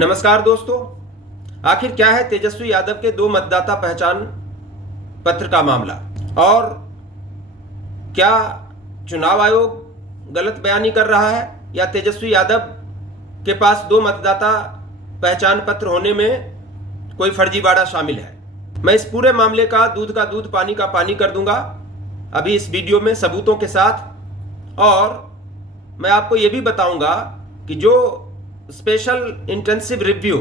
नमस्कार दोस्तों, आखिर क्या है तेजस्वी यादव के 2 मतदाता पहचान पत्र का मामला और क्या चुनाव आयोग गलत बयानी कर रहा है या तेजस्वी यादव के पास 2 मतदाता पहचान पत्र होने में कोई फर्जीवाड़ा शामिल है। मैं इस पूरे मामले का दूध पानी का पानी कर दूंगा अभी इस वीडियो में सबूतों के साथ, और मैं आपको ये भी बताऊंगा कि जो स्पेशल इंटेंसिव रिव्यू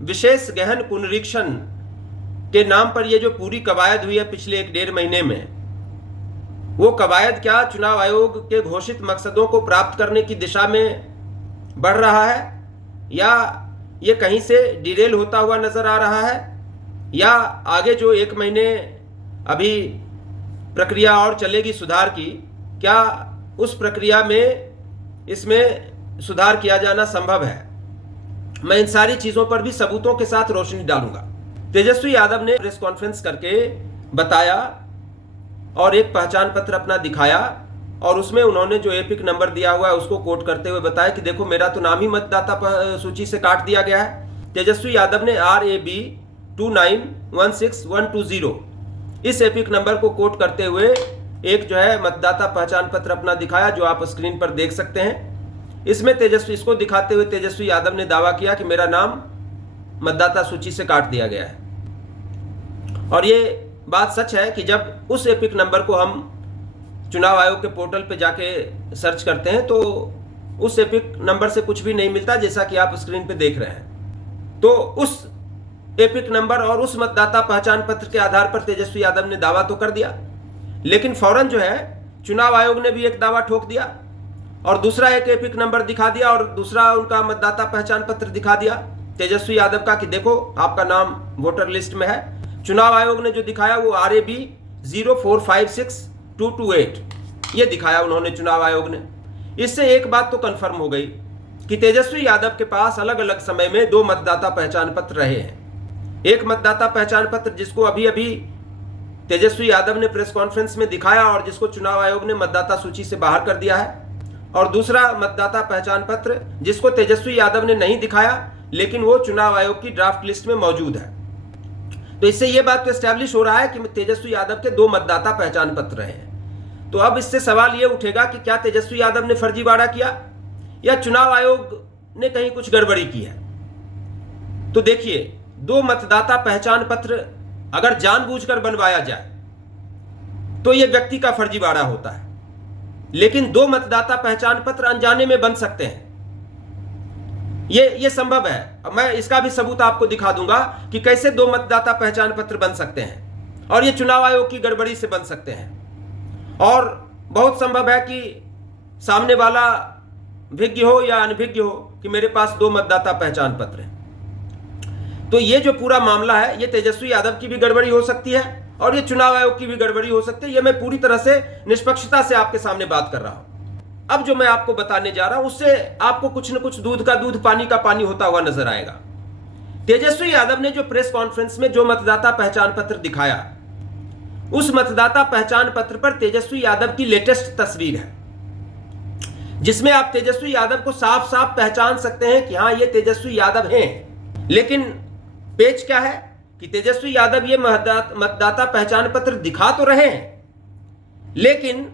विशेष गहन पुनरीक्षण के नाम पर ये जो पूरी कवायद हुई है पिछले 1-1.5 महीने में, वो कवायद क्या चुनाव आयोग के घोषित मकसदों को प्राप्त करने की दिशा में बढ़ रहा है या ये कहीं से डिरेल होता हुआ नजर आ रहा है, या आगे जो 1 महीने अभी प्रक्रिया और चलेगी सुधार की, क्या उस प्रक्रिया में इसमें सुधार किया जाना संभव है। मैं इन सारी चीजों पर भी सबूतों के साथ रोशनी डालूंगा। तेजस्वी यादव ने प्रेस कॉन्फ्रेंस करके बताया और एक पहचान पत्र अपना दिखाया और उसमें उन्होंने जो एपिक नंबर दिया हुआ है उसको कोट करते हुए बताया कि देखो मेरा तो नाम ही मतदाता सूची से काट दिया गया है। तेजस्वी यादव ने RAB 2916120 इस एपिक नंबर को कोट करते हुए एक जो है मतदाता पहचान पत्र अपना दिखाया, जो आप स्क्रीन पर देख सकते हैं। इसमें इसको दिखाते हुए तेजस्वी यादव ने दावा किया कि मेरा नाम मतदाता सूची से काट दिया गया है। और ये बात सच है कि जब उस एपिक नंबर को हम चुनाव आयोग के पोर्टल पे जाके सर्च करते हैं तो उस एपिक नंबर से कुछ भी नहीं मिलता, जैसा कि आप स्क्रीन पे देख रहे हैं। तो उस एपिक नंबर और उस मतदाता पहचान पत्र के आधार पर तेजस्वी यादव ने दावा तो कर दिया, लेकिन फौरन जो है चुनाव आयोग ने भी एक दावा ठोक दिया और दूसरा एक एपिक नंबर दिखा दिया और दूसरा उनका मतदाता पहचान पत्र दिखा दिया तेजस्वी यादव का कि देखो आपका नाम वोटर लिस्ट में है। चुनाव आयोग ने जो दिखाया वो RAB 0456228 ये दिखाया उन्होंने चुनाव आयोग ने। इससे एक बात तो कंफर्म हो गई कि तेजस्वी यादव के पास अलग अलग समय में 2 मतदाता पहचान पत्र रहे हैं। एक मतदाता पहचान पत्र जिसको अभी अभी तेजस्वी यादव ने प्रेस कॉन्फ्रेंस में दिखाया और जिसको चुनाव आयोग ने मतदाता सूची से बाहर कर दिया है, और दूसरा मतदाता पहचान पत्र जिसको तेजस्वी यादव ने नहीं दिखाया लेकिन वो चुनाव आयोग की ड्राफ्ट लिस्ट में मौजूद है। तो इससे यह बात तो एस्टैब्लिश हो रहा है कि तेजस्वी यादव के 2 मतदाता पहचान पत्र हैं। तो अब इससे सवाल यह उठेगा कि क्या तेजस्वी यादव ने फर्जीवाड़ा किया या चुनाव आयोग ने कहीं कुछ गड़बड़ी की है। तो देखिए, 2 मतदाता पहचान पत्र अगर जानबूझकर बनवाया जाए तो यह व्यक्ति का फर्जीवाड़ा होता है, लेकिन 2 मतदाता पहचान पत्र अनजाने में बन सकते हैं, ये संभव है। मैं इसका भी सबूत आपको दिखा दूंगा कि कैसे 2 मतदाता पहचान पत्र बन सकते हैं और ये चुनाव आयोग की गड़बड़ी से बन सकते हैं। और बहुत संभव है कि सामने वाला विज्ञ हो या अनभिज्ञ हो कि मेरे पास 2 मतदाता पहचान पत्र हैं। तो ये जो पूरा मामला है ये तेजस्वी यादव की भी गड़बड़ी हो सकती है और ये चुनाव आयोग की भी गड़बड़ी हो सकती है। ये मैं पूरी तरह से निष्पक्षता से आपके सामने बात कर रहा हूं। अब जो मैं आपको बताने जा रहा हूं उससे आपको कुछ न कुछ दूध का दूध पानी का पानी होता हुआ नजर आएगा। तेजस्वी यादव ने जो प्रेस कॉन्फ्रेंस में जो मतदाता पहचान पत्र दिखाया, उस मतदाता पहचान पत्र पर तेजस्वी यादव की लेटेस्ट तस्वीर है, जिसमें आप तेजस्वी यादव को साफ साफ पहचान सकते हैं कि हां ये तेजस्वी यादव हैं। लेकिन पेच क्या है कि तेजस्वी यादव ये मतदाता पहचान पत्र दिखा तो रहे हैं, लेकिन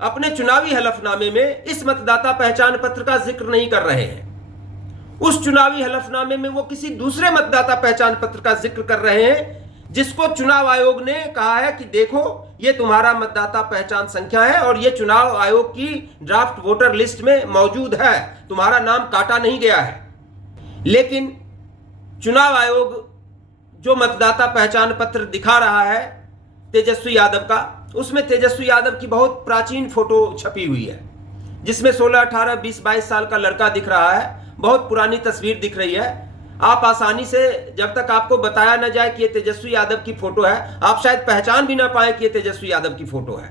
अपने चुनावी हलफनामे में इस मतदाता पहचान पत्र का जिक्र नहीं कर रहे हैं। उस चुनावी हलफनामे में वो किसी दूसरे मतदाता पहचान पत्र का जिक्र कर रहे हैं, जिसको चुनाव आयोग ने कहा है कि देखो ये तुम्हारा मतदाता पहचान संख्या है और ये चुनाव आयोग की ड्राफ्ट वोटर लिस्ट में मौजूद है, तुम्हारा नाम काटा नहीं गया है। लेकिन चुनाव आयोग जो मतदाता पहचान पत्र दिखा रहा है तेजस्वी यादव का, उसमें तेजस्वी यादव की बहुत प्राचीन फोटो छपी हुई है, जिसमें 16, 18, 20, 22 साल का लड़का दिख रहा है। बहुत पुरानी तस्वीर दिख रही है। आप आसानी से, जब तक आपको बताया न जाए कि ये तेजस्वी यादव की फोटो है, आप शायद पहचान भी ना पाए कि ये तेजस्वी यादव की फोटो है।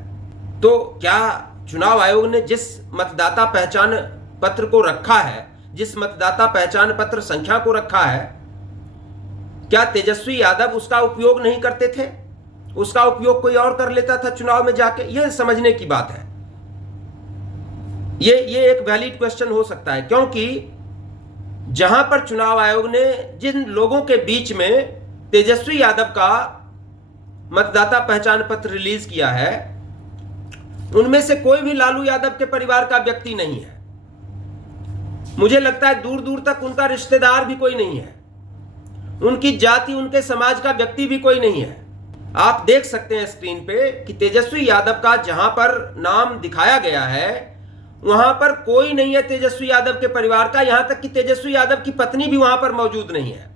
तो क्या चुनाव आयोग ने जिस मतदाता पहचान पत्र को रखा है, जिस मतदाता पहचान पत्र संख्या को रखा है, क्या तेजस्वी यादव उसका उपयोग नहीं करते थे? उसका उपयोग कोई और कर लेता था चुनाव में जाके? यह समझने की बात है। ये एक वैलिड क्वेश्चन हो सकता है, क्योंकि जहां पर चुनाव आयोग ने जिन लोगों के बीच में तेजस्वी यादव का मतदाता पहचान पत्र रिलीज किया है, उनमें से कोई भी लालू यादव के परिवार का व्यक्ति नहीं है। मुझे लगता है दूर दूर तक उनका रिश्तेदार भी कोई नहीं है, उनकी जाति, उनके समाज का व्यक्ति भी कोई नहीं है। आप देख सकते हैं स्क्रीन पे कि तेजस्वी यादव का जहां पर नाम दिखाया गया है वहां पर कोई नहीं है तेजस्वी यादव के परिवार का, यहां तक कि तेजस्वी यादव की पत्नी भी वहां पर मौजूद नहीं है।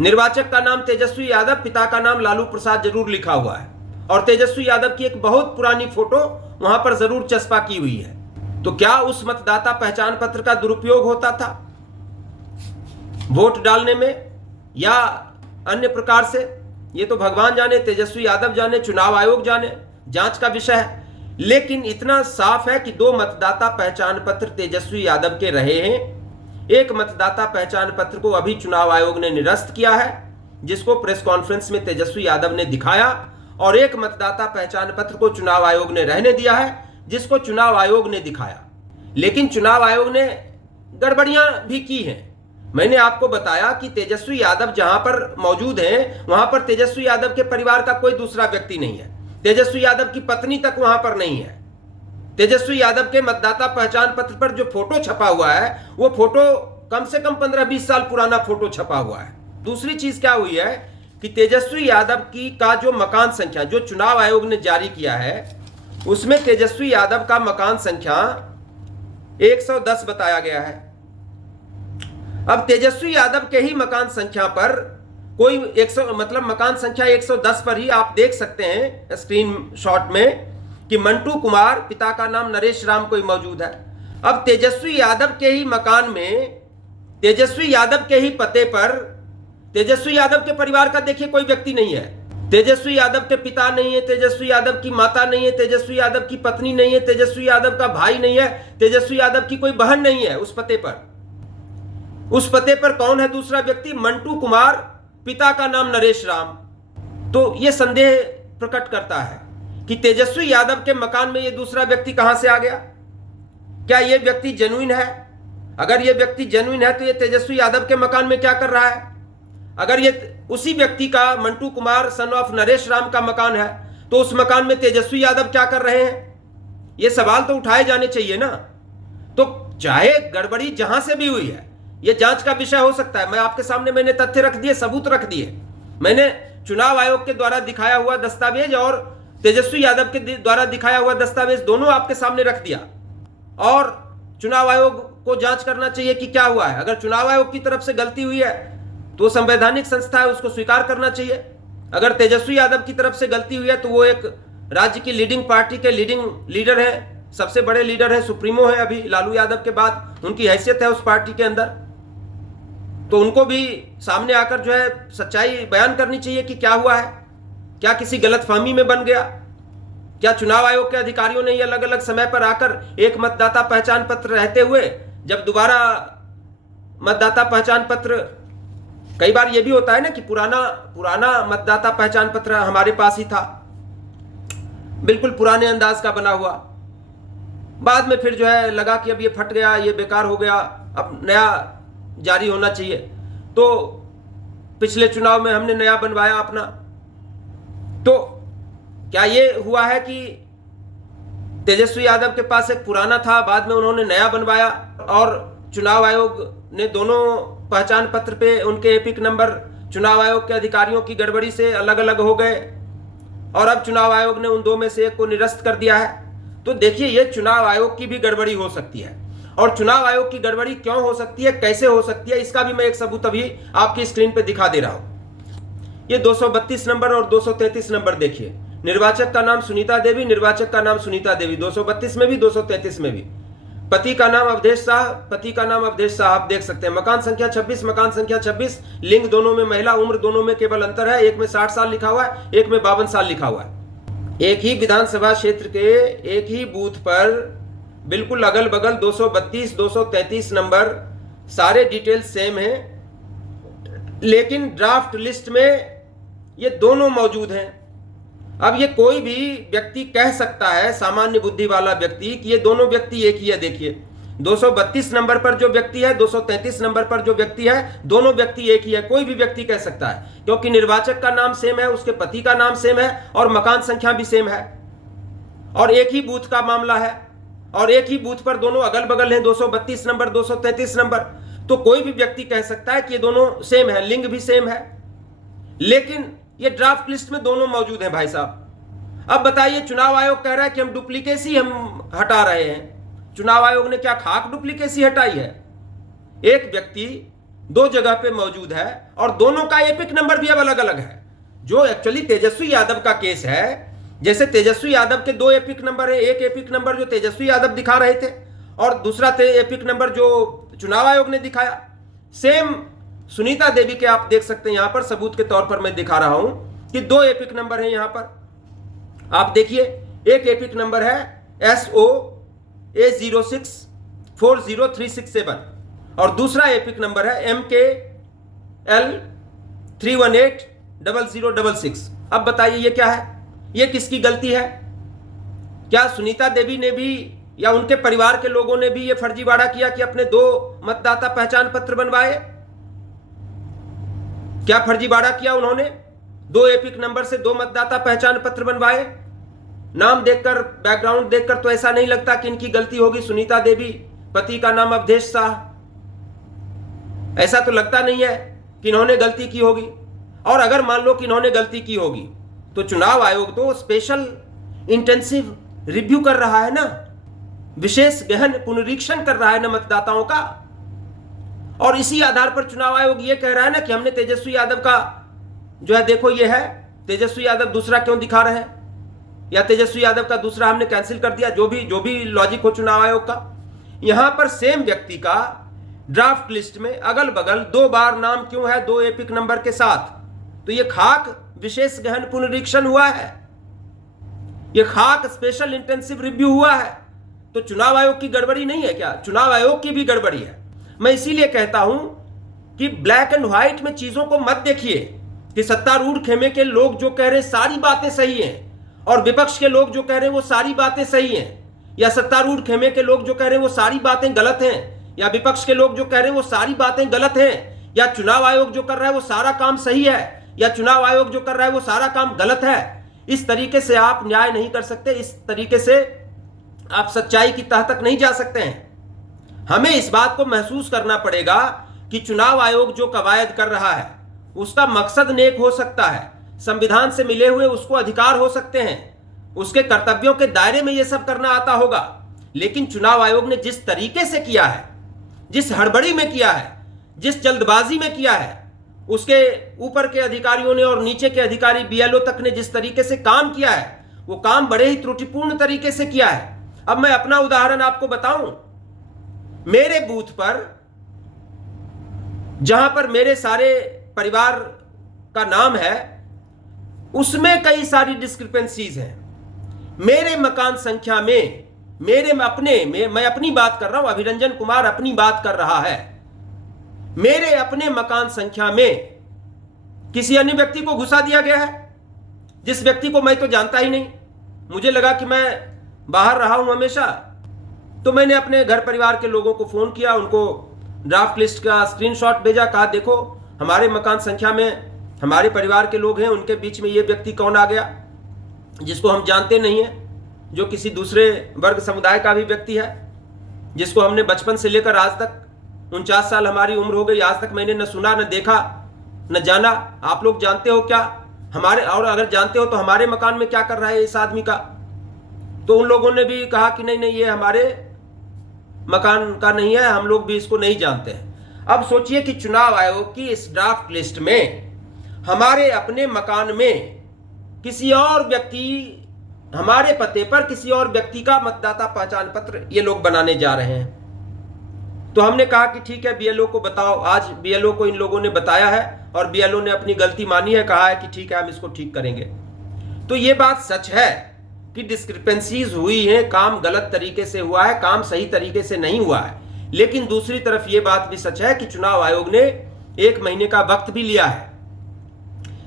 निर्वाचक का नाम तेजस्वी यादव, पिता का नाम लालू प्रसाद जरूर लिखा हुआ है और तेजस्वी यादव की एक बहुत पुरानी फोटो वहां पर जरूर चस्पा की हुई है। तो क्या उस मतदाता पहचान पत्र का दुरुपयोग होता था वोट डालने में या अन्य प्रकार से? ये तो भगवान जाने, तेजस्वी यादव जाने, चुनाव आयोग जाने, जांच का विषय है। लेकिन इतना साफ है कि 2 मतदाता पहचान पत्र तेजस्वी यादव के रहे हैं। एक मतदाता पहचान पत्र को अभी चुनाव आयोग ने निरस्त किया है, जिसको प्रेस कॉन्फ्रेंस में तेजस्वी यादव ने दिखाया, और एक मतदाता पहचान पत्र को चुनाव आयोग ने रहने दिया है, जिसको चुनाव आयोग ने दिखाया। लेकिन चुनाव आयोग ने गड़बड़ियां भी की हैं। मैंने आपको बताया कि तेजस्वी यादव जहां पर मौजूद हैं वहां पर तेजस्वी यादव के परिवार का कोई दूसरा व्यक्ति नहीं है, तेजस्वी यादव की पत्नी तक वहां पर नहीं है। तेजस्वी यादव के मतदाता पहचान पत्र पर जो फोटो छपा हुआ है वो फोटो कम से कम 15-20 साल पुराना फोटो छपा हुआ है। दूसरी चीज क्या हुई है कि तेजस्वी यादव की का जो मकान संख्या जो चुनाव आयोग ने जारी किया है उसमें तेजस्वी यादव का मकान संख्या 110 बताया गया है। अब तेजस्वी यादव के ही मकान संख्या पर कोई 100 मतलब मकान संख्या 110 पर ही आप देख सकते हैं स्क्रीन शॉट में कि मंटू कुमार, पिता का नाम नरेश राम कोई मौजूद है। अब तेजस्वी यादव के ही मकान में, तेजस्वी यादव के ही पते पर तेजस्वी यादव के परिवार का देखिए कोई व्यक्ति नहीं है। तेजस्वी यादव के पिता नहीं है, तेजस्वी यादव की माता नहीं है, तेजस्वी यादव की पत्नी नहीं है, तेजस्वी यादव का भाई नहीं है, तेजस्वी यादव की कोई बहन नहीं है उस पते पर। उस पते पर कौन है दूसरा व्यक्ति? मंटू कुमार, पिता का नाम नरेश राम। तो यह संदेह प्रकट करता है कि तेजस्वी यादव के मकान में यह दूसरा व्यक्ति कहां से आ गया? क्या यह व्यक्ति जेन्युइन है? अगर यह व्यक्ति जेन्युइन है तो यह तेजस्वी यादव के मकान में क्या कर रहा है? अगर यह उसी व्यक्ति का, मंटू कुमार सन ऑफ नरेश राम का मकान है तो उस मकान में तेजस्वी यादव क्या कर रहे हैं? यह सवाल तो उठाए जाने चाहिए ना। तो चाहे गड़बड़ी जहां से भी हुई है यह जांच का विषय हो सकता है। मैं आपके सामने मैंने तथ्य रख दिए, सबूत रख दिए। मैंने चुनाव आयोग के द्वारा दिखाया हुआ दस्तावेज और तेजस्वी यादव के द्वारा दिखाया हुआ दस्तावेज दोनों आपके सामने रख दिया। और चुनाव आयोग को जांच करना चाहिए कि क्या हुआ है। अगर चुनाव आयोग की तरफ से गलती हुई है तो संवैधानिक संस्था है, उसको स्वीकार करना चाहिए। अगर तेजस्वी यादव की तरफ से गलती हुई है तो वो एक राज्य की लीडिंग पार्टी के लीडिंग लीडर है, सबसे बड़े लीडर है, सुप्रीमो है अभी लालू यादव के बाद, उनकी हैसियत है उस पार्टी के अंदर। तो उनको भी सामने आकर जो है सच्चाई बयान करनी चाहिए कि क्या हुआ है, क्या किसी गलतफहमी में बन गया, क्या चुनाव आयोग के अधिकारियों ने अलग अलग समय पर आकर एक मतदाता पहचान पत्र रहते हुए जब दोबारा मतदाता पहचान पत्र, कई बार यह भी होता है ना कि पुराना मतदाता पहचान पत्र हमारे पास ही था, बिल्कुल पुराने अंदाज का बना हुआ, बाद में फिर जो है लगा कि अब ये फट गया, ये बेकार हो गया, अब नया जारी होना चाहिए। तो पिछले चुनाव में हमने नया बनवाया अपना। तो क्या ये हुआ है कि तेजस्वी यादव के पास एक पुराना था, बाद में उन्होंने नया बनवाया और चुनाव आयोग ने दोनों पहचान पत्र पे उनके एपिक नंबर चुनाव आयोग के अधिकारियों की गड़बड़ी से अलग अलग हो गए और अब चुनाव आयोग ने उन दो में से एक को निरस्त कर दिया है? तो देखिए ये चुनाव आयोग की भी गड़बड़ी हो सकती है। और चुनाव आयोग की गड़बड़ी क्यों हो सकती है, कैसे हो सकती है, इसका भी मैं एक सबूत अभी आपकी स्क्रीन पे दिखा दे रहा हूं। ये 232 नंबर और 233 नंबर देखिए। निर्वाचक का नाम सुनीता देवी, निर्वाचक का नाम सुनीता देवी, 232 में भी 233 में भी। पति का नाम अवधेश शाह, पति का नाम अवधेश शाह, आप देख सकते हैं। मकान संख्या 26, मकान संख्या 26, लिंग दोनों में महिला, उम्र दोनों में केवल अंतर है, एक में 60 साल लिखा हुआ है, एक में 52 साल लिखा हुआ है। एक ही विधानसभा क्षेत्र के एक ही बूथ पर बिल्कुल अगल बगल 232, 233 नंबर, सारे डिटेल सेम हैं, लेकिन ड्राफ्ट लिस्ट में ये दोनों मौजूद हैं। अब ये कोई भी व्यक्ति कह सकता है, सामान्य बुद्धि वाला व्यक्ति, कि ये दोनों व्यक्ति एक ही है। देखिए 232 नंबर पर जो व्यक्ति है, 233 नंबर पर जो व्यक्ति है, दोनों व्यक्ति एक ही है, कोई भी व्यक्ति कह सकता है, क्योंकि निर्वाचक का नाम सेम है, उसके पति का नाम सेम है और मकान संख्या भी सेम है और एक ही बूथ का मामला है और एक ही बूथ पर दोनों अगल बगल हैं, 232 नंबर 233 नंबर। तो कोई भी व्यक्ति कह सकता है कि ये दोनों सेम है, लिंग भी सेम है, लेकिन ये ड्राफ्ट लिस्ट में दोनों मौजूद हैं भाई साहब। अब बताइए, चुनाव आयोग कह रहा है कि हम डुप्लीकेसी हम हटा रहे हैं। चुनाव आयोग ने क्या खाक डुप्लीकेसी हटाई है? एक व्यक्ति दो जगह पे मौजूद है और दोनों का एपिक नंबर भी अब अलग अलग है। जो एक्चुअली तेजस्वी यादव का केस है, जैसे तेजस्वी यादव के दो एपिक नंबर है, एक एपिक नंबर जो तेजस्वी यादव दिखा रहे थे और दूसरा एपिक नंबर जो चुनाव आयोग ने दिखाया, सेम सुनीता देवी के आप देख सकते हैं यहां पर, सबूत के तौर पर मैं दिखा रहा हूं कि दो एपिक नंबर है यहां पर। आप देखिए, एक एपिक नंबर है SOA06403667 और दूसरा एपिक नंबर है MKL3180066। अब बताइए ये क्या है? ये किसकी गलती है? क्या सुनीता देवी ने भी या उनके परिवार के लोगों ने भी ये फर्जीवाड़ा किया कि अपने दो मतदाता पहचान पत्र बनवाए? क्या फर्जीवाड़ा किया उन्होंने? दो एपिक नंबर से दो मतदाता पहचान पत्र बनवाए? नाम देखकर, बैकग्राउंड देखकर तो ऐसा नहीं लगता कि इनकी गलती होगी। सुनीता देवी, पति का नाम अवधेश शाह, ऐसा तो लगता नहीं है कि इन्होंने गलती की होगी। और अगर मान लो कि इन्होंने गलती की होगी तो चुनाव आयोग तो स्पेशल इंटेंसिव रिव्यू कर रहा है ना, विशेष गहन पुनरीक्षण कर रहा है ना मतदाताओं का। और इसी आधार पर चुनाव आयोग ये कह रहा है ना कि हमने तेजस्वी यादव का जो है, देखो ये है तेजस्वी यादव, दूसरा क्यों दिखा रहे हैं, या तेजस्वी यादव का दूसरा हमने कैंसिल कर दिया, जो भी लॉजिक हो चुनाव आयोग का। यहां पर सेम व्यक्ति का ड्राफ्ट लिस्ट में अगल बगल दो बार नाम क्यों है, दो एपिक नंबर के साथ? तो ये खाक विशेष गहन पुनरीक्षण हुआ है, ये खाक स्पेशल इंटेंसिव रिव्यू हुआ है। तो चुनाव आयोग की गड़बड़ी नहीं है क्या? चुनाव आयोग की भी गड़बड़ी है। मैं इसीलिए कहता हूं कि ब्लैक एंड व्हाइट में चीजों को मत देखिए कि सत्तारूढ़ खेमे के लोग जो कह रहे हैं सारी बातें सही हैं और विपक्ष के लोग जो कह रहे हैं वो सारी बातें सही हैं, या सत्तारूढ़ खेमे के लोग जो कह रहे हैं वो सारी बातें गलत हैं, या विपक्ष के लोग जो कह रहे हैं वो सारी बातें गलत हैं, या चुनाव आयोग जो कर रहा है वो सारा काम सही है, या चुनाव आयोग जो कर रहा है वो सारा काम गलत है। इस तरीके से आप न्याय नहीं कर सकते, इस तरीके से आप सच्चाई की तह तक नहीं जा सकते हैं। हमें इस बात को महसूस करना पड़ेगा कि चुनाव आयोग जो कवायद कर रहा है उसका मकसद नेक हो सकता है, संविधान से मिले हुए उसको अधिकार हो सकते हैं, उसके कर्तव्यों के दायरे में यह सब करना आता होगा, लेकिन चुनाव आयोग ने जिस तरीके से किया है, जिस हड़बड़ी में किया है, जिस जल्दबाजी में किया है, उसके ऊपर के अधिकारियों ने और नीचे के अधिकारी BLO तक ने जिस तरीके से काम किया है, वो काम बड़े ही त्रुटिपूर्ण तरीके से किया है। अब मैं अपना उदाहरण आपको बताऊं, मेरे बूथ पर जहां पर मेरे सारे परिवार का नाम है उसमें कई सारी डिस्क्रिपेंसीज हैं। मेरे मकान संख्या में, मैं अपनी बात कर रहा हूं, अभिरंजन कुमार अपनी बात कर रहा है, मेरे अपने मकान संख्या में किसी अन्य व्यक्ति को घुसा दिया गया है, जिस व्यक्ति को मैं तो जानता ही नहीं। मुझे लगा कि मैं बाहर रहा हूं हमेशा, तो मैंने अपने घर परिवार के लोगों को फोन किया, उनको ड्राफ्ट लिस्ट का स्क्रीनशॉट भेजा, कहा देखो हमारे मकान संख्या में हमारे परिवार के लोग हैं, उनके बीच में ये व्यक्ति कौन आ गया जिसको हम जानते नहीं है, जो किसी दूसरे वर्ग समुदाय का भी व्यक्ति है, जिसको हमने बचपन से लेकर आज तक 49 साल हमारी उम्र हो गई, आज तक मैंने न सुना, न देखा, न जाना। आप लोग जानते हो क्या हमारे, और अगर जानते हो तो हमारे मकान में क्या कर रहा है इस आदमी का? तो उन लोगों ने भी कहा कि नहीं ये हमारे मकान का नहीं है, हम लोग भी इसको नहीं जानते हैं। अब सोचिए कि चुनाव आयोग की इस ड्राफ्ट लिस्ट में हमारे अपने मकान में किसी और व्यक्ति, हमारे पते पर किसी और व्यक्ति का मतदाता पहचान पत्र ये लोग बनाने जा रहे हैं। तो हमने कहा कि ठीक है BLO को बताओ। आज BLO को इन लोगों ने बताया है और BLO ने अपनी गलती मानी है, कहा है कि ठीक है हम इसको ठीक करेंगे। तो ये बात सच है कि डिस्क्रिपेंसीज हुई है, काम गलत तरीके से हुआ है, काम सही तरीके से नहीं हुआ है। लेकिन दूसरी तरफ ये बात भी सच है कि चुनाव आयोग ने 1 महीने का वक्त भी लिया है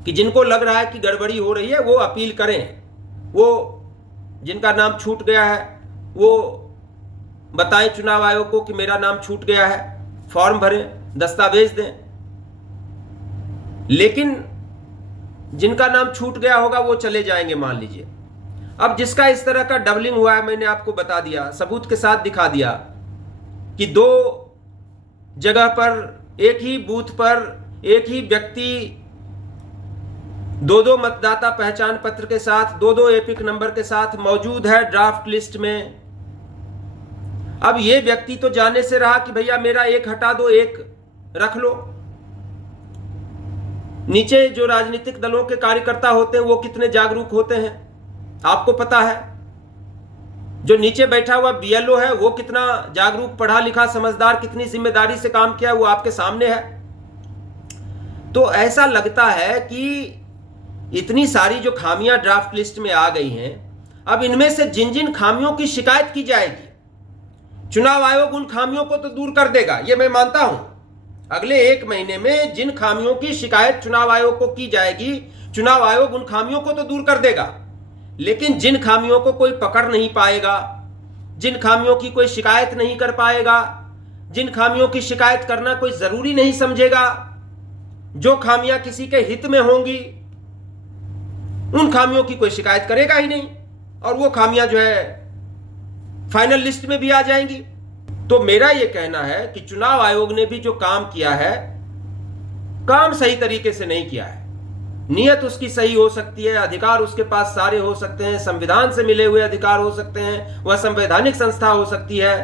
कि जिनको लग रहा है कि गड़बड़ी हो रही है वो अपील करें, वो जिनका नाम छूट गया है वो बताएं चुनाव आयोग को कि मेरा नाम छूट गया है, फॉर्म भरें, दस्तावेज दें। लेकिन जिनका नाम छूट गया होगा वो चले जाएंगे मान लीजिए। अब जिसका इस तरह का डबलिंग हुआ है, मैंने आपको बता दिया, सबूत के साथ दिखा दिया कि 2 जगह पर, एक ही बूथ पर एक ही व्यक्ति 2-2 मतदाता पहचान पत्र के साथ 2-2 एपिक नंबर के साथ मौजूद है ड्राफ्ट लिस्ट में। अब ये व्यक्ति तो जाने से रहा कि भैया मेरा एक हटा दो, एक रख लो। नीचे जो राजनीतिक दलों के कार्यकर्ता होते हैं वो कितने जागरूक होते हैं आपको पता है। जो नीचे बैठा हुआ बीएलओ है वो कितना जागरूक, पढ़ा लिखा, समझदार, कितनी जिम्मेदारी से काम किया वो आपके सामने है। तो ऐसा लगता है कि इतनी सारी जो खामियां ड्राफ्ट लिस्ट में आ गई हैं, अब इनमें से जिन जिन खामियों की शिकायत की जाएगी, चुनाव आयोग उन खामियों को तो दूर कर देगा, ये मैं मानता हूं। अगले 1 महीने में जिन खामियों की शिकायत चुनाव आयोग को की जाएगी, चुनाव आयोग उन खामियों को तो दूर कर देगा। लेकिन जिन खामियों को कोई पकड़ नहीं पाएगा, जिन खामियों की कोई शिकायत नहीं कर पाएगा, जिन खामियों की शिकायत करना कोई जरूरी नहीं समझेगा, जो खामियां किसी के हित में होंगी, उन खामियों की कोई शिकायत करेगा ही नहीं, और वो खामियां जो है फाइनल लिस्ट में भी आ जाएंगी। तो मेरा यह कहना है कि चुनाव आयोग ने भी जो काम किया है, काम सही तरीके से नहीं किया है। नीयत उसकी सही हो सकती है, अधिकार उसके पास सारे हो सकते हैं, संविधान से मिले हुए अधिकार हो सकते हैं, वह संवैधानिक संस्था हो सकती है,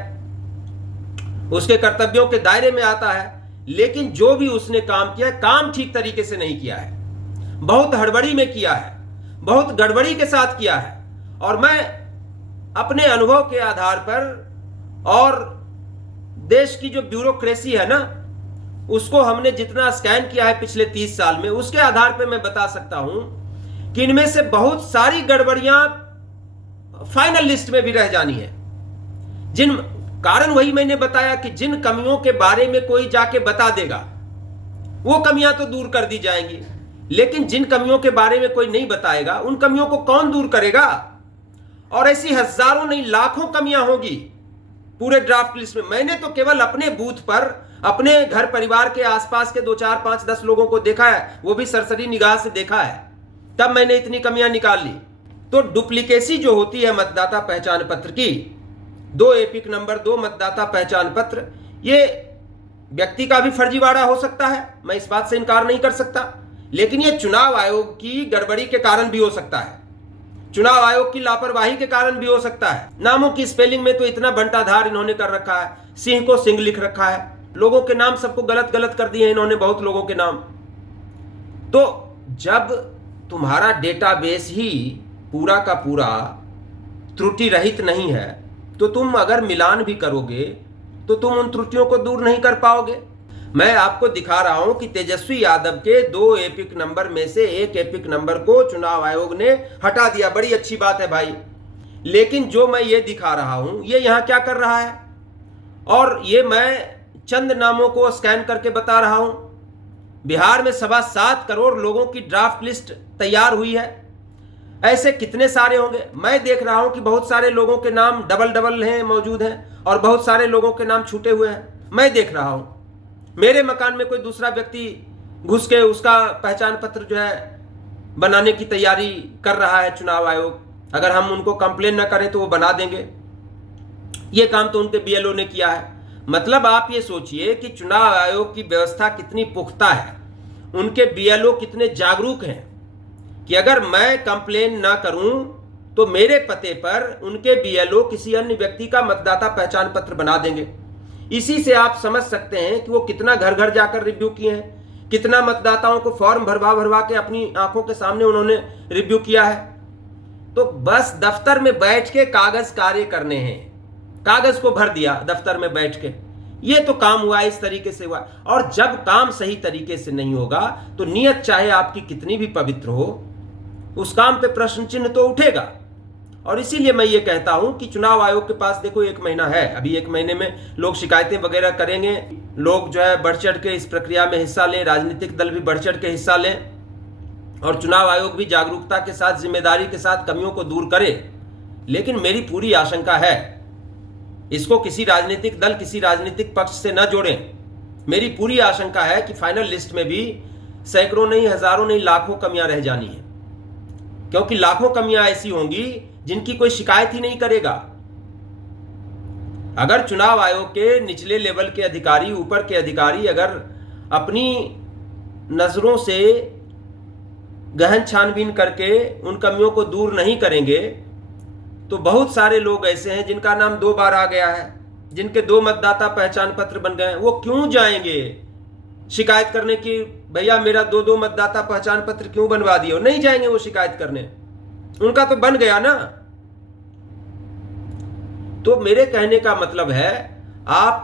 उसके कर्तव्यों के दायरे में आता है। लेकिन जो भी उसने काम किया, काम ठीक तरीके से नहीं किया है, बहुत हड़बड़ी में किया है, बहुत गड़बड़ी के साथ किया है। और मैं अपने अनुभव के आधार पर और देश की जो ब्यूरोक्रेसी है ना, उसको हमने जितना स्कैन किया है पिछले 30 साल में, उसके आधार पर मैं बता सकता हूं कि इनमें से बहुत सारी गड़बड़ियां फाइनल लिस्ट में भी रह जानी है। जिन कारण वही मैंने बताया कि जिन कमियों के बारे में कोई जाके बता देगा, वो कमियां तो दूर कर दी जाएंगी। लेकिन जिन कमियों के बारे में कोई नहीं बताएगा, उन कमियों को कौन दूर करेगा? और ऐसी हजारों नहीं लाखों कमियां होगी पूरे ड्राफ्ट लिस्ट में। मैंने तो केवल अपने बूथ पर, अपने घर परिवार के आसपास के 2, 4, 5, 10 लोगों को देखा है, वो भी सरसरी निगाह से देखा है, तब मैंने इतनी कमियां निकाल ली। तो डुप्लीकेसी जो होती है मतदाता पहचान पत्र की, 2 एपिक नंबर, 2 मतदाता पहचान पत्र, ये व्यक्ति का भी फर्जीवाड़ा हो सकता है, मैं इस बात से इनकार नहीं कर सकता। लेकिन ये चुनाव आयोग की गड़बड़ी के कारण भी हो सकता है, चुनाव आयोग की लापरवाही के कारण भी हो सकता है। नामों की स्पेलिंग में तो इतना बंटाधार इन्होंने कर रखा है, सिंह को सिंह लिख रखा है, लोगों के नाम सबको गलत गलत कर दिए इन्होंने, बहुत लोगों के नाम। तो जब तुम्हारा डेटाबेस ही पूरा का पूरा त्रुटि रहित नहीं है, तो तुम अगर मिलान भी करोगे तो तुम उन त्रुटियों को दूर नहीं कर पाओगे। मैं आपको दिखा रहा हूं कि तेजस्वी यादव के 2 एपिक नंबर में से 1 एपिक नंबर को चुनाव आयोग ने हटा दिया, बड़ी अच्छी बात है भाई। लेकिन जो मैं ये दिखा रहा हूं, ये यहां क्या कर रहा है, और ये मैं चंद नामों को स्कैन करके बता रहा हूं। बिहार में 7.25 करोड़ लोगों की ड्राफ्ट लिस्ट तैयार हुई है, ऐसे कितने सारे होंगे। मैं देख रहा हूं कि बहुत सारे लोगों के नाम डबल हैं, मौजूद हैं, और बहुत सारे लोगों के नाम छूटे हुए हैं। मैं देख रहा हूं मेरे मकान में कोई दूसरा व्यक्ति घुस के उसका पहचान पत्र जो है बनाने की तैयारी कर रहा है चुनाव आयोग। अगर हम उनको कंप्लेन ना करें तो वो बना देंगे। ये काम तो उनके बीएलओ ने किया है। मतलब आप ये सोचिए कि चुनाव आयोग की व्यवस्था कितनी पुख्ता है, उनके बीएलओ कितने जागरूक हैं कि अगर मैं कंप्लेन ना करूं तो मेरे पते पर उनके बीएलओ किसी अन्य व्यक्ति का मतदाता पहचान पत्र बना देंगे। इसी से आप समझ सकते हैं कि वो कितना घर घर जाकर रिव्यू किए हैं, कितना मतदाताओं को फॉर्म भरवा के अपनी आंखों के सामने उन्होंने रिव्यू किया है। तो बस दफ्तर में बैठ के कागज कार्य करने हैं, कागज को भर दिया दफ्तर में बैठ के, ये तो काम हुआ, इस तरीके से हुआ। और जब काम सही तरीके से नहीं होगा तो नियत चाहे आपकी कितनी भी पवित्र हो, उस काम पे प्रश्न चिन्ह तो उठेगा। और इसीलिए मैं ये कहता हूं कि चुनाव आयोग के पास देखो 1 महीना है, अभी 1 महीने में लोग शिकायतें वगैरह करेंगे, लोग जो है बढ़ चढ़ के इस प्रक्रिया में हिस्सा लें, राजनीतिक दल भी बढ़ चढ़ के हिस्सा लें, और चुनाव आयोग भी जागरूकता के साथ, जिम्मेदारी के साथ कमियों को दूर करे। लेकिन मेरी पूरी आशंका है इसको किसी राजनीतिक दल, किसी राजनीतिक पक्ष से न जोड़ें। मेरी पूरी आशंका है कि फाइनल लिस्ट में भी सैकड़ों नहीं, हजारों नहीं, लाखों कमियां रह जानी है, क्योंकि लाखों कमियां ऐसी होंगी जिनकी कोई शिकायत ही नहीं करेगा। अगर चुनाव आयोग के निचले लेवल के अधिकारी, ऊपर के अधिकारी अगर अपनी नजरों से गहन छानबीन करके उन कमियों को दूर नहीं करेंगे, तो बहुत सारे लोग ऐसे हैं जिनका नाम 2 बार आ गया है, जिनके 2 मतदाता पहचान पत्र बन गए हैं, वो क्यों जाएंगे शिकायत करने की, भैया मेरा 2 मतदाता पहचान पत्र क्यों बनवा दिए? नहीं जाएंगे वो शिकायत करने, उनका तो बन गया ना। तो मेरे कहने का मतलब है, आप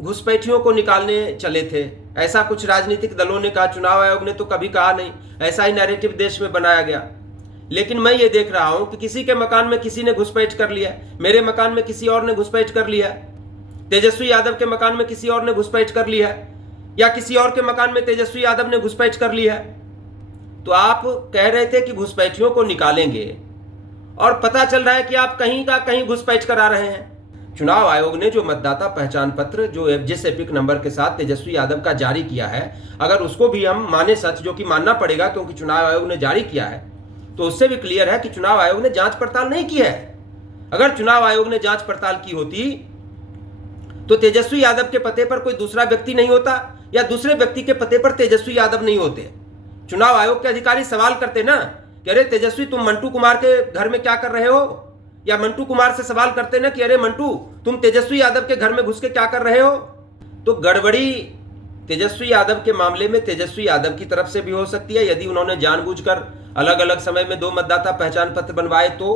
घुसपैठियों को निकालने चले थे, ऐसा कुछ राजनीतिक दलों ने कहा, चुनाव आयोग ने तो कभी कहा नहीं, ऐसा ही नैरेटिव देश में बनाया गया। लेकिन मैं ये देख रहा हूं कि किसी के मकान में किसी ने घुसपैठ कर लिया, मेरे मकान में किसी और ने घुसपैठ कर लिया, तेजस्वी यादव के मकान में किसी और ने घुसपैठ कर लिया, या किसी और के मकान में तेजस्वी यादव ने घुसपैठ कर लिया। तो आप कह रहे थे कि घुसपैठियों को निकालेंगे, और पता चल रहा है कि आप कहीं का कहीं घुसपैठ करा रहे हैं। चुनाव आयोग ने जो मतदाता पहचान पत्र जो जिस एपिक नंबर के साथ तेजस्वी यादव का जारी किया है, अगर उसको भी हम माने सच, जो कि मानना पड़ेगा क्योंकि चुनाव आयोग ने जारी किया है, तो उससे भी क्लियर है कि चुनाव आयोग ने जांच पड़ताल नहीं की है। अगर चुनाव आयोग ने जांच पड़ताल की होती तो तेजस्वी यादव के पते पर कोई दूसरा व्यक्ति नहीं होता, या दूसरे व्यक्ति के पते पर तेजस्वी यादव नहीं होते। चुनाव आयोग के अधिकारी सवाल करते ना कि अरे तेजस्वी, तुम मंटू कुमार के घर में क्या कर रहे हो, या मंटू कुमार से सवाल करते ना कि अरे मंटू, तुम तेजस्वी यादव के घर में घुस के क्या कर रहे हो। तो गड़बड़ी तेजस्वी यादव के मामले में तेजस्वी यादव की तरफ से भी हो सकती है, यदि उन्होंने जानबूझकर अलग अलग समय में 2 मतदाता पहचान पत्र बनवाए तो,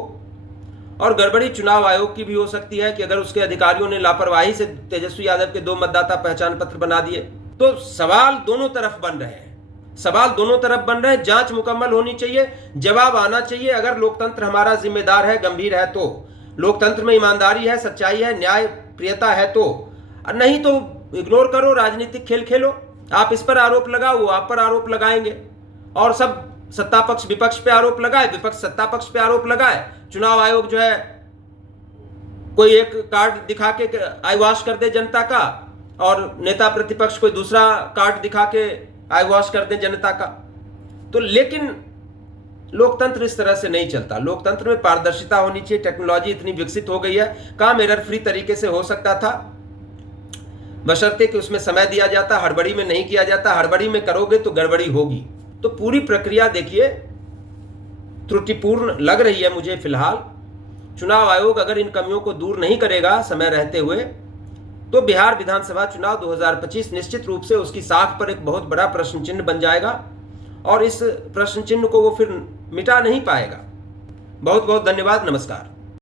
और गड़बड़ी चुनाव आयोग की भी हो सकती है कि अगर उसके अधिकारियों ने लापरवाही से तेजस्वी यादव के 2 मतदाता पहचान पत्र बना दिए। तो सवाल दोनों तरफ बन रहे हैं, सवाल दोनों तरफ बन रहे हैं। जांच मुकम्मल होनी चाहिए, जवाब आना चाहिए। अगर लोकतंत्र हमारा जिम्मेदार है, गंभीर है, तो लोकतंत्र में ईमानदारी है, सच्चाई है, न्याय प्रियता है, तो नहीं तो इग्नोर करो, राजनीतिक खेल खेलो। आप इस पर आरोप लगाओ, वो आप पर आरोप लगाएंगे, और सब सत्ता पक्ष विपक्ष पे आरोप लगाए, विपक्ष सत्ता पक्ष पे आरोप लगाए। चुनाव आयोग जो है कोई एक कार्ड दिखा के आई वॉश कर दे जनता का, और नेता प्रतिपक्ष कोई दूसरा कार्ड दिखा के आई वॉश कर दे जनता का। तो लेकिन लोकतंत्र इस तरह से नहीं चलता। लोकतंत्र में पारदर्शिता होनी चाहिए। टेक्नोलॉजी इतनी विकसित हो गई है, काम एरर फ्री तरीके से हो सकता था, बशर्ते कि उसमें समय दिया जाता, हड़बड़ी में नहीं किया जाता। हड़बड़ी में करोगे तो गड़बड़ी होगी। तो पूरी प्रक्रिया देखिए त्रुटिपूर्ण लग रही है मुझे फिलहाल। चुनाव आयोग अगर इन कमियों को दूर नहीं करेगा समय रहते हुए, तो बिहार विधानसभा चुनाव 2025 निश्चित रूप से उसकी साख पर एक बहुत बड़ा प्रश्न चिन्ह बन जाएगा, और इस प्रश्न चिन्ह को वो फिर मिटा नहीं पाएगा। बहुत बहुत धन्यवाद। नमस्कार।